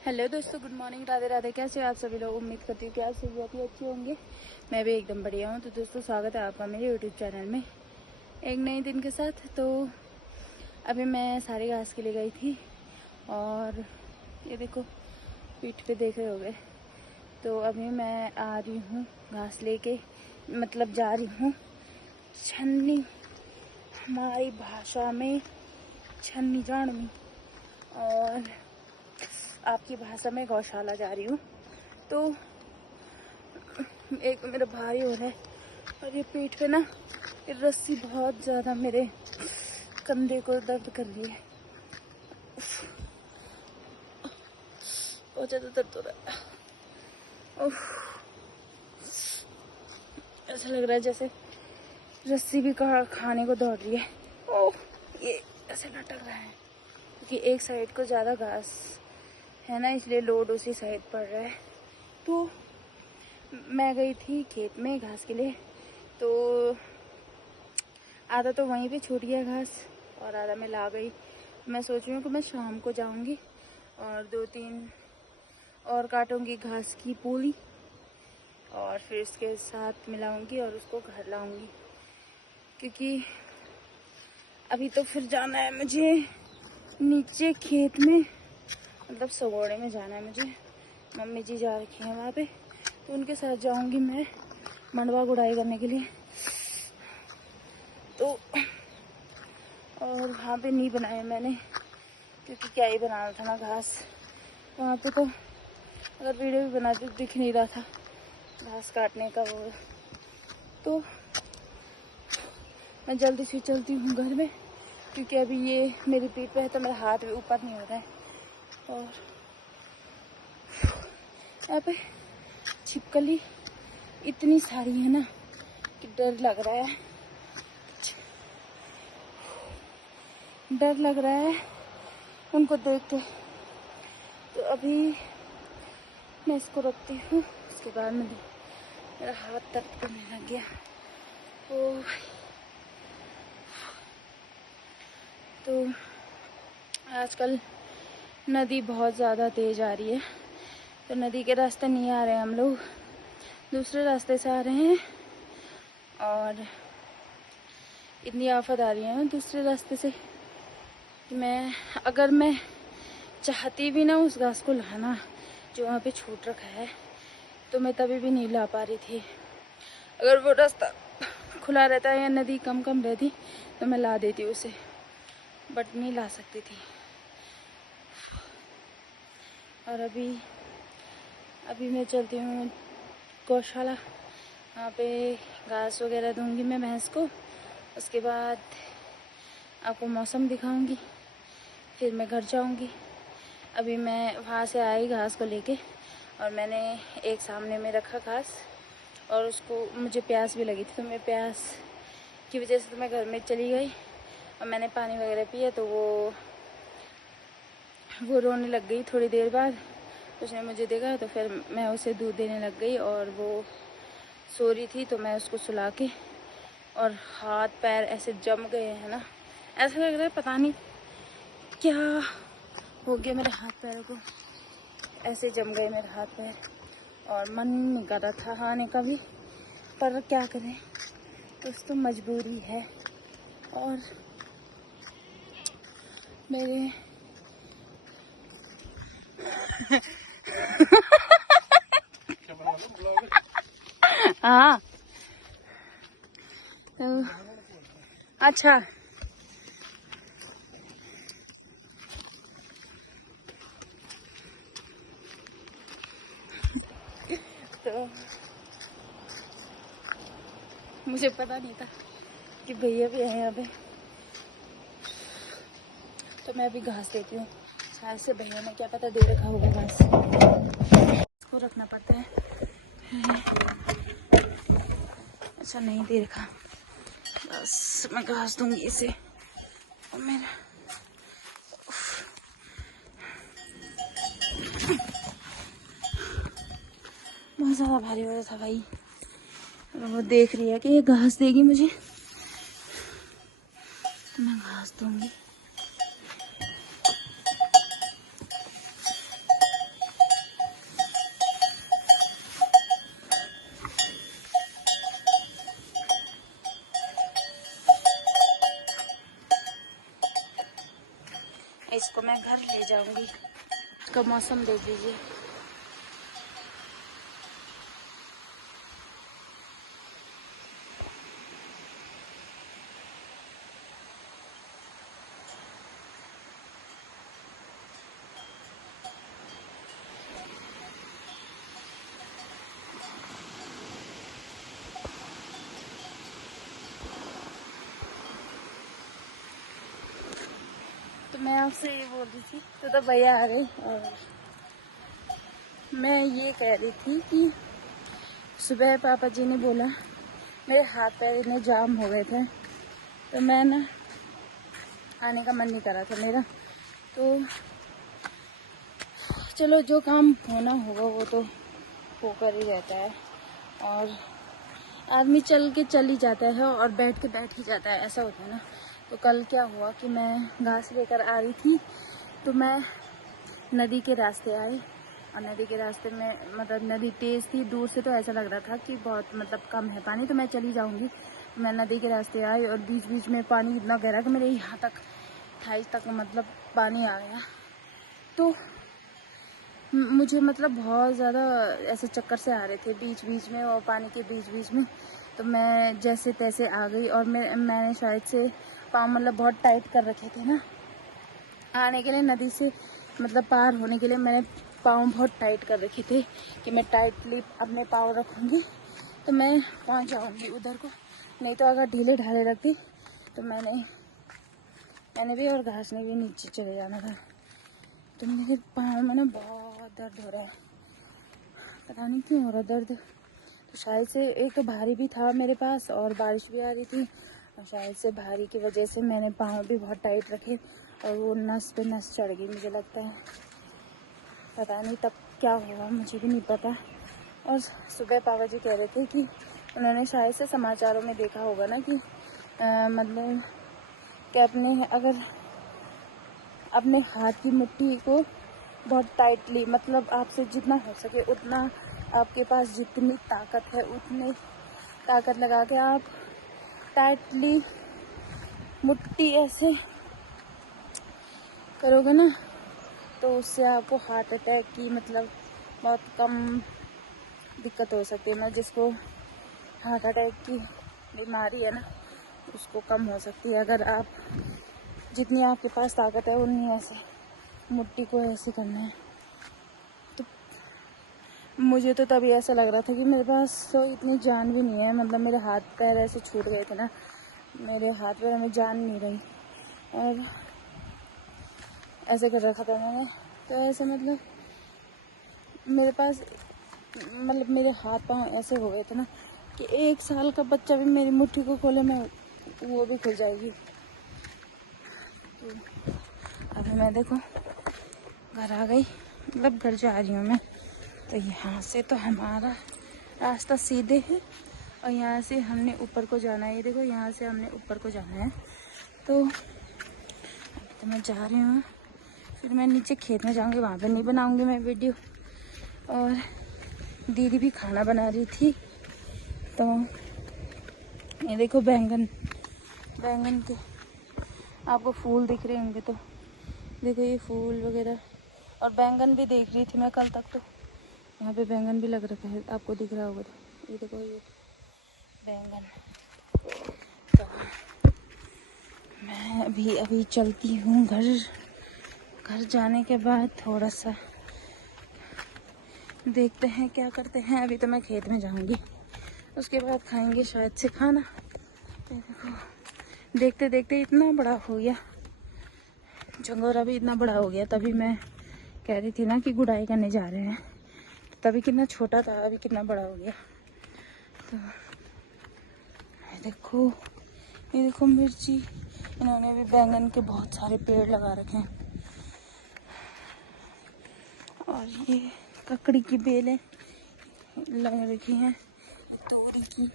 Hello दोस्तों, good morning, Radhe Radhe. कैसे हो आप सभी लोग? उम्मीद करती हूँ कि आप सभी बहुत ही अच्छे होंगे। मैं भी एकदम बढ़िया हूँ। तो दोस्तों, स्वागत है आपका मेरे यूट्यूब चैनल में एक नए दिन के साथ। तो अभी मैं सारी घास के लिए गई थी और ये देखो पीठ पे देख रहे होगे। तो अभी मैं आ रही हूँ घास लेके, मतलब जा रही हूँ छन्नी, हमारी भाषा में छन्नी जान में, और आपकी भाषा में गौशाला जा रही हूँ। तो एक मेरा भाई हो रहा है और ये पीठ पे ना ये रस्सी बहुत ज़्यादा मेरे कंधे को दर्द कर रही है। बहुत ज़्यादा दर्द हो रहा है। ऐसा लग रहा है जैसे रस्सी भी खाने को दौड़ रही है। ओह, ये ऐसे लटक रहा है क्योंकि एक साइड को ज़्यादा घास है ना, इसलिए लोड उसी साइड पड़ रहा है। तो मैं गई थी खेत में घास के लिए, तो आधा तो वहीं पे छूट गया घास और आधा मैं ला गई। मैं सोच रही हूँ कि मैं शाम को जाऊँगी और 2-3 और काटूँगी घास की पूली और फिर इसके साथ मिलाऊँगी और उसको घर लाऊँगी, क्योंकि अभी तो फिर जाना है मुझे नीचे खेत में, मतलब सगोड़े में जाना है मुझे। मम्मी जी जा रखी हैं वहाँ पे, तो उनके साथ जाऊँगी मैं मंडवा गुड़ाई करने के लिए। तो और वहाँ पे नहीं बनाया मैंने, क्योंकि क्या ही बनाना था ना घास वहाँ पे। तो अगर वीडियो भी बनाते तो दिख नहीं रहा था घास काटने का वो। तो मैं जल्दी से चलती हूँ घर में, क्योंकि अभी ये मेरी पीठ पे है तो मेरा हाथ भी ऊपर नहीं हो रहा है। और यहाँ पे छिपकली इतनी सारी है ना कि डर लग रहा है, डर लग रहा है उनको देख के। तो अभी मैं इसको रखती हूँ, उसके बाद में मेरा हाथ दर्द करने लग गया। ओ भाई, तो आजकल नदी बहुत ज़्यादा तेज़ आ रही है, तो नदी के रास्ते नहीं आ रहे हैं हम लोग, दूसरे रास्ते से आ रहे हैं। और इतनी आफत आ रही है ना दूसरे रास्ते से कि अगर मैं चाहती भी ना उस घास को लाना जो वहाँ पे छूट रखा है, तो मैं तभी भी नहीं ला पा रही थी। अगर वो रास्ता खुला रहता या नदी कम रहती तो मैं ला देती उसे, बट नहीं ला सकती थी। और अभी मैं चलती हूँ गौशाला, वहाँ पे घास वगैरह दूंगी मैं भैंस को। उसके बाद आपको मौसम दिखाऊंगी, फिर मैं घर जाऊंगी। अभी मैं वहाँ से आई घास को लेके, और मैंने एक सामने में रखा घास, और उसको मुझे प्यास भी लगी थी, तो मैं प्यास की वजह से तो मैं घर में चली गई और मैंने पानी वगैरह पिया। तो वो रोने लग गई थोड़ी देर बाद, उसने मुझे देखा तो फिर मैं उसे दूध देने लग गई, और वो सो रही थी तो मैं उसको सुला के, और हाथ पैर ऐसे जम गए हैं ना, ऐसा लग रहा है पता नहीं क्या हो गया मेरे हाथ पैरों को, ऐसे जम गए मेरे हाथ पैर। और मन नहीं कर रहा था आने का भी, पर क्या करें, दोस्तों मजबूरी है। और मेरे हाँ, तो अच्छा, तो मुझे पता नहीं था कि भैया भी है यहाँ पे, तो मैं अभी घास देती हूँ। शायद से भैया ने क्या पता दे रखा होगा घास, इसको रखना पड़ता है। अच्छा, नहीं दे रखा, बस मैं घास दूंगी इसे। और मेरा बहुत ज़्यादा भारी हो रहा था भाई। वो देख रही है कि ये घास देगी मुझे, तो मैं घास दूंगी। इसको मैं घर ले जाऊंगी। इसका मौसम देख लीजिए। तो मैं आपसे ये बोल रही थी तो भैया आ गए, और मैं ये कह रही थी कि सुबह पापा जी ने बोला मेरे हाथ पैर इतने जाम हो गए थे, तो मैं ना आने का मन नहीं कर रहा था मेरा। तो चलो जो काम होना होगा वो तो होकर ही रहता है, और आदमी चल के चल ही जाता है और बैठ के बैठ ही जाता है, ऐसा होता है ना। तो कल क्या हुआ कि मैं घास लेकर आ रही थी, तो मैं नदी के रास्ते आई, और नदी के रास्ते में मतलब नदी तेज़ थी, दूर से तो ऐसा लग रहा था कि बहुत मतलब कम है पानी, तो मैं चली जाऊंगी। मैं नदी के रास्ते आई और बीच बीच में पानी इतना गहरा कि मेरे यहाँ तक थाई तक मतलब पानी आ गया। तो मुझे मतलब बहुत ज़्यादा ऐसे चक्कर से आ रहे थे बीच बीच में, और पानी के बीच बीच में। तो मैं जैसे तैसे आ गई, और मैंने शायद से पाँव मतलब बहुत टाइट कर रखे थे ना आने के लिए, नदी से मतलब पार होने के लिए मैंने पाँव बहुत टाइट कर रखे थे कि मैं टाइटली अपने पाँव रखूँगी तो मैं पहुँच जाऊँगी उधर को। नहीं तो अगर ढीले ढाले रखती तो मैंने भी और घास ने भी नीचे चले जाना था। तो मेरे पाँव में ना बहुत दर्द हो रहा है, पता नहीं क्यों हो रहा दर्द। तो शायद से एक तो भारी भी था मेरे पास और बारिश भी आ रही थी, और शायद से भारी की वजह से मैंने पाँव भी बहुत टाइट रखे और वो नस पे नस चढ़ गई मुझे लगता है। पता नहीं तब क्या हुआ, मुझे भी नहीं पता। और सुबह पापा जी कह रहे थे कि उन्होंने शायद से समाचारों में देखा होगा ना कि मतलब कि अगर अपने हाथ की मुट्ठी को बहुत टाइटली, मतलब आपसे जितना हो सके उतना, आपके पास जितनी ताकत है उतनी ताकत लगा के आप टाइटली मुट्ठी ऐसे करोगे ना, तो उससे आपको हार्ट अटैक की मतलब बहुत कम दिक्कत हो सकती है ना। जिसको हार्ट अटैक की बीमारी है ना उसको कम हो सकती है, अगर आप जितनी आपके पास ताकत है उतनी ऐसे मुट्ठी को ऐसे करना है। तो मुझे तो तभी ऐसा लग रहा था कि मेरे पास तो इतनी जान भी नहीं है, मतलब मेरे हाथ पैर ऐसे छूट गए थे ना, मेरे हाथ पैर में जान नहीं रही, और ऐसे कर रखा था मैंने। तो ऐसे मतलब मेरे पास मतलब मेरे हाथ पाँव ऐसे हो गए थे ना कि 1 साल का बच्चा भी मेरी मुट्ठी को खोले मैं वो भी खुल जाएगी। तो अभी मैं देखो घर आ गई, मतलब घर जा रही हूँ मैं। तो यहाँ से तो हमारा रास्ता सीधे है, और यहाँ से हमने ऊपर को जाना है। ये देखो यहाँ से हमने ऊपर को जाना है। तो अभी तो मैं जा रही हूँ, फिर मैं नीचे खेत में जाऊँगी, वहाँ पे नहीं बनाऊँगी मैं वीडियो। और दीदी भी खाना बना रही थी। तो ये देखो बैंगन के आपको फूल दिख रहे होंगे, तो देखो ये फूल वगैरह, और बैंगन भी देख रही थी मैं कल तक। तो यहाँ पे बैंगन भी लग रखा है, आपको दिख रहा होगा। तो ये देखो ये बैंगन। तो मैं अभी चलती हूँ घर जाने के बाद थोड़ा सा देखते हैं क्या करते हैं। अभी तो मैं खेत में जाऊंगी, उसके बाद खाएंगे शायद से खाना। देखो देखते देखते इतना बड़ा हो गया, झंगोरा भी इतना बड़ा हो गया। तभी मैं कह रही थी ना कि गुड़ाई करने जा रहे हैं, तो तभी कितना छोटा था, अभी कितना बड़ा हो गया। तो ये देखो मिर्ची, इन्होंने भी बैंगन के बहुत सारे पेड़ लगा रखे हैं। और ये ककड़ी की बेलें लग रखी हैं, तोरी की।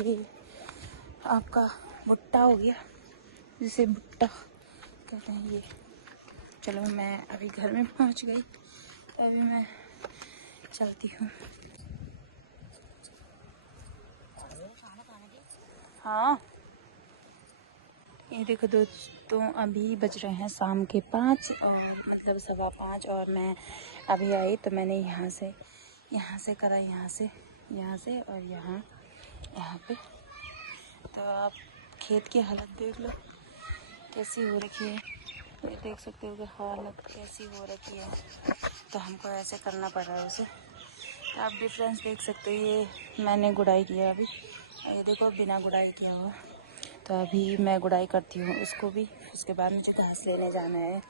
ये आपका भुट्टा हो गया, जिसे भुट्टा कहते हैं ये। चलो मैं अभी घर में पहुंच गई, अभी मैं चलती हूँ। हाँ ये देखो दोस्तों, अभी बज रहे हैं शाम के 5 और मतलब 5:15 और मैं अभी आई तो मैंने यहाँ से करा, यहाँ से और यहाँ पे। तो आप खेत की हालत देख लो कैसी हो रखी है, ये देख सकते हो कि हालत कैसी हो रखी है। तो हमको ऐसे करना पड़ रहा है उसे। तो आप डिफरेंस देख सकते हो, ये मैंने गुड़ाई किया अभी, ये देखो बिना गुड़ाई किया हुआ। तो अभी मैं गुड़ाई करती हूँ उसको भी, उसके बाद मुझे घास लेने जाना है।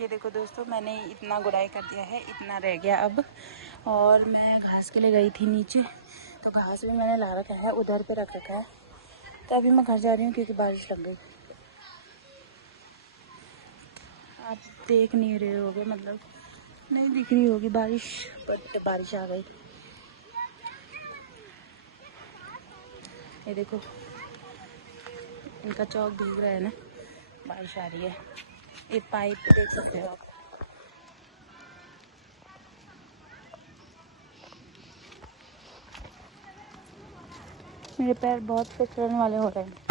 ये देखो दोस्तों, मैंने इतना गुड़ाई कर दिया है, इतना रह गया अब। और मैं घास के लिए गई थी नीचे, तो घास भी मैंने ला रखा है, उधर पे रख रखा है। तो अभी मैं घर जा रही हूँ क्योंकि बारिश लग गई। आप देख नहीं रहे होगे, मतलब नहीं दिख रही होगी बारिश, बट बारिश आ गई। ये देखो इनका चौक भीग रहा है ना, बारिश आ रही है। ये पाइप देख सकते हो आप। मेरे पैर बहुत फिसलने वाले हो रहे हैं।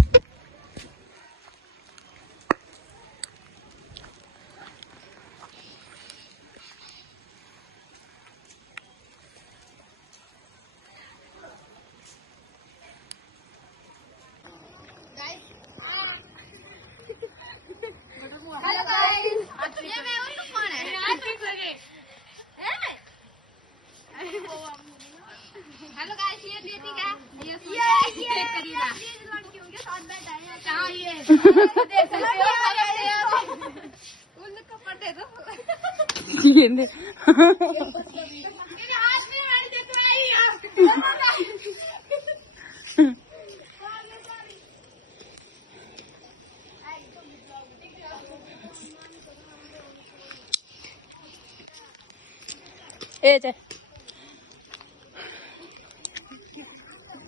हेलो गाइस, ये लेती क्या? ये करीना लड़कियों के साथ बैठा है। क्या ये देख सकते हो, उन लोग का पढ़ते तो मेरे हाथ में मार दे तो आई।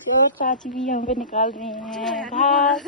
ये चाची भी यहाँ पे निकाल रही हैं घास।